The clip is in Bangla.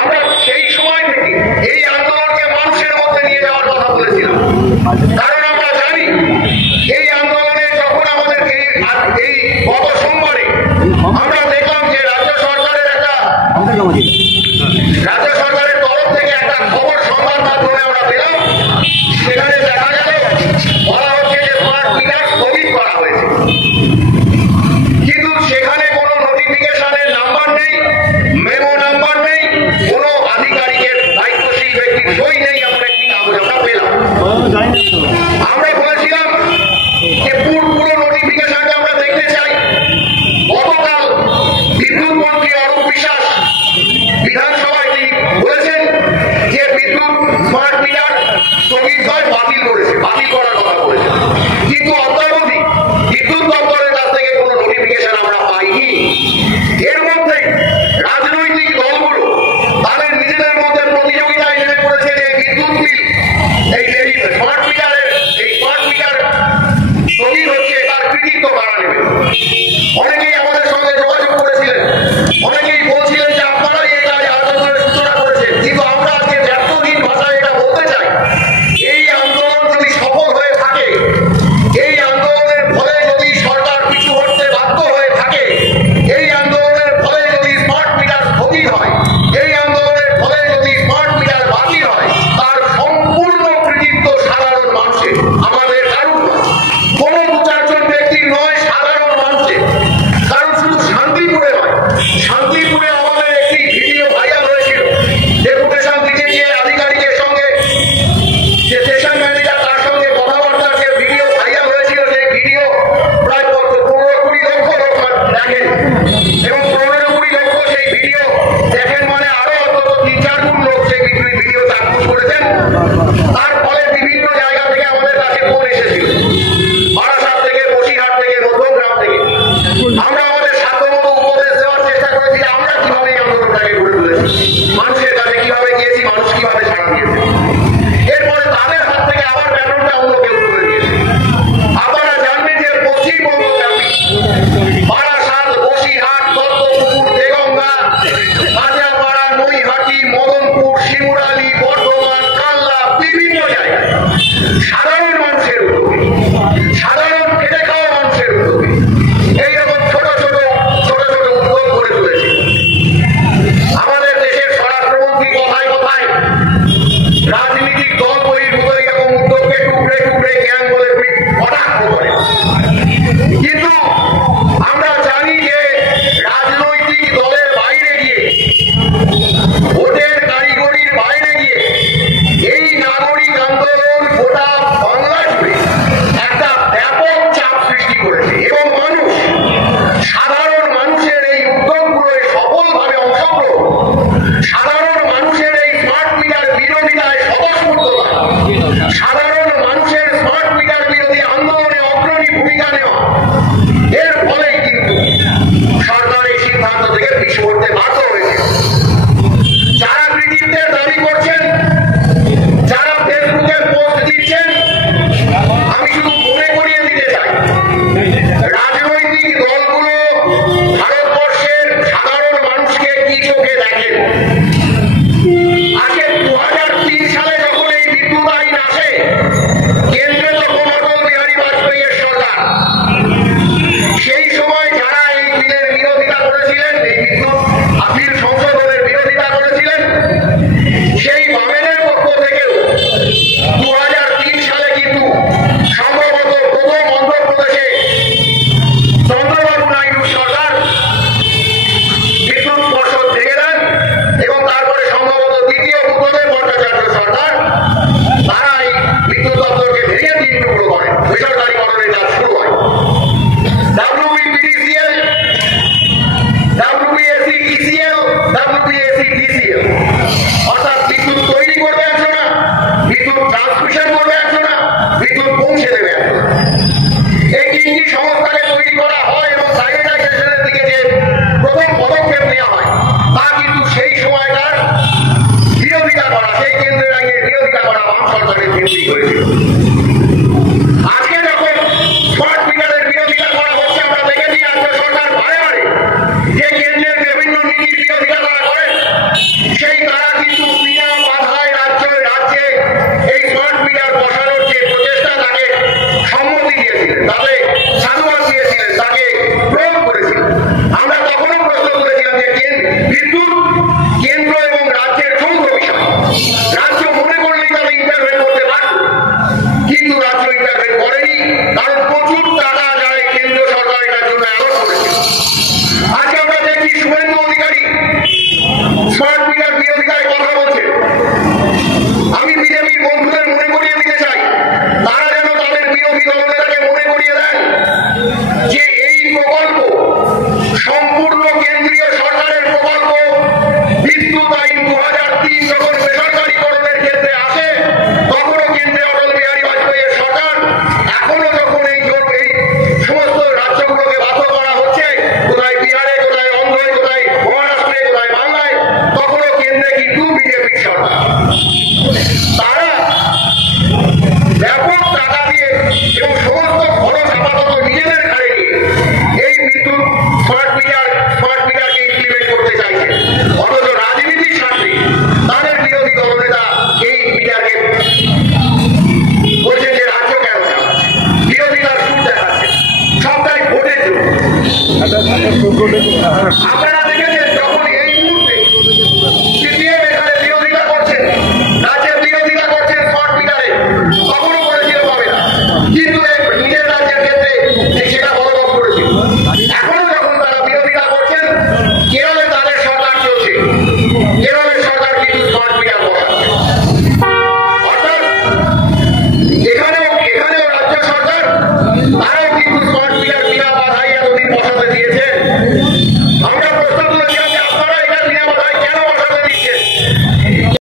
আমরা সেই সময় থেকে এই আন্দোলনকে মানুষের মধ্যে নিয়ে যাওয়ার কথা বলেছিলাম। কারণ আমরা জানি এই আন্দোলনে যখন আমাদেরকে এই গত সোমবারে আমরা দেখলাম যে রাজ্য সরকারের তরফ থেকে একটা খবর সংবাদ মাধ্যমে আমরা পেলাম, সেখানে দেখা গেল বলা হচ্ছে যে স্মার্ট মিটার স্থগিত করা হয়েছে, কিন্তু সেখানে কোনো নোটিফিকেশনের নাম্বার নেই, মেমো নাম্বার নেই, কোনো আধিকারিকের দায়িত্বশীল ব্যক্তির সই নেই। আমরা একটি কাগজ আমরা পেলাম। আমরা বলেছিলাম যে পুরো নোটিফিকেশনটা আমরা দেখতে চাই। গতকাল বিদ্যুৎ মন্ত্রী অরূপ বিশ্বাস বিধানসভায় তিনি বলেছেন যে বিদ্যুৎ স্মার্ট মিটার স্থগিত হয়, বাতিল করার কথা বলেছেন, কিন্তু অদ্যাবধি বিদ্যুৎ দপ্তরের কাছ থেকে কোনো নোটিফিকেশন আমরা পাইনি। এর মধ্যে রাজনৈতিক দলগুলো তাদের নিজেদের মধ্যে প্রতিযোগিতায় নেমে পড়েছে যে বিদ্যুৎ বিল এই স্মার্ট মিটার স্থগিত হচ্ছে, তার কৃতিত্ব কারা নেবে। অনেকেই আমাদের সঙ্গে যোগাযোগ করেছিলেন, অনেকেই বলছিলেন যে আপনারা এই কাজে আন্দোলনের সূচনা করেছেন, কিন্তু আমরা আজকে ব্যর্থহীন ভাষায় এটা বলতে চাই, এই আন্দোলন যদি সফল হয়ে থাকে, এই আন্দোলনের ফলে যদি সরকার পিছু হটতে বাধ্য হয়ে থাকে, এই আন্দোলনের ফলে যদি স্মার্ট মিটার স্থগিত হয়, এই আন্দোলনের ফলে যদি স্মার্ট মিটার বাতিল হয়, তার সম্পূর্ণ কৃতিত্ব সাধারণ মানুষের, আমাদের কারণ কোনো দু চারজন ব্যক্তির নয়, সাধারণ মানুষের। কারণ শুধু শান্তিপুরে নয়, শান্তিপুরে আমাদের একটি ভিডিও ভাইরাল হয়েছিল, ডেপুটেশন দিতে গিয়ে আধিকারিকের সঙ্গে যে স্টেশন ম্যানেজার তার সঙ্গে কথাবার্তা, যে ভিডিও ভাইরাল হয়েছিল, যে ভিডিও প্রায় 15-20 লক্ষ লোক দেখেন, এবং 15-20 লক্ষ সেই ভিডিও দেখেন মানে আরো অন্তত 3-4 গুণ লোক সেই ভিডিও চাক্ষুষ করেছেন। তার ফলে বিভিন্ন জায়গা থেকে আমাদের কাছে ফোন এসেছিল, বারাসাত থেকে, বসিরহাট থেকে, মধ্যমগ্রাম থেকে। আমরা আমাদের সাধ্যমতো উপদেশ দেওয়ার চেষ্টা করেছি যে আমরা কিভাবে এই আন্দোলনটাকে গড়ে তুলেছি, মানুষের কাছে কিভাবে গিয়েছি, মানুষ কিভাবে সাড়া দিয়েছে। এরপরে তাদের হাত থেকে আবার ব্যাটনটা অন্য কেউ তুলে দিয়েছে। আপনারা জানবেন যে পশ্চিমবঙ্গ ব্যাপী বারাসাত, বসিরহাট, দত্তপুকুর, দেগঙ্গা, কাঁচাপাড়া, নৈহাটি, মদনপুর, শিমুরালী, বর্ধমান, কাল্লা, বিভিন্ন জায়গায় সাধারণ মানুষের উদ্যোগে, সাধারণ খেটে খাওয়া মানুষের উদ্যোগে এইরকম ছোট ছোট উদ্যোগ গড়ে তুলেছে। আমাদের দেশের স্বরাষ্ট্রমন্ত্রী কথায় কথায় রাজনীতিক দল বহির্ভূত এরকম উদ্যোগকে টুকরে টুকরে জ্ঞান বলে কটাক্ষ করে, কিন্তু আমরা জানি যে রাজনৈতিক দলের বাইরে গিয়ে, ভোটের কারিগরির বাইরে গিয়ে এই নাগরিক আন্দোলন গোটা বাংলা জুড়ে একটা ব্যাপক চাপ সৃষ্টি করেছে, এবং সাধারণ মানুষের এই উদ্যোগগুলোয় সফলভাবে অংশগ্রহণ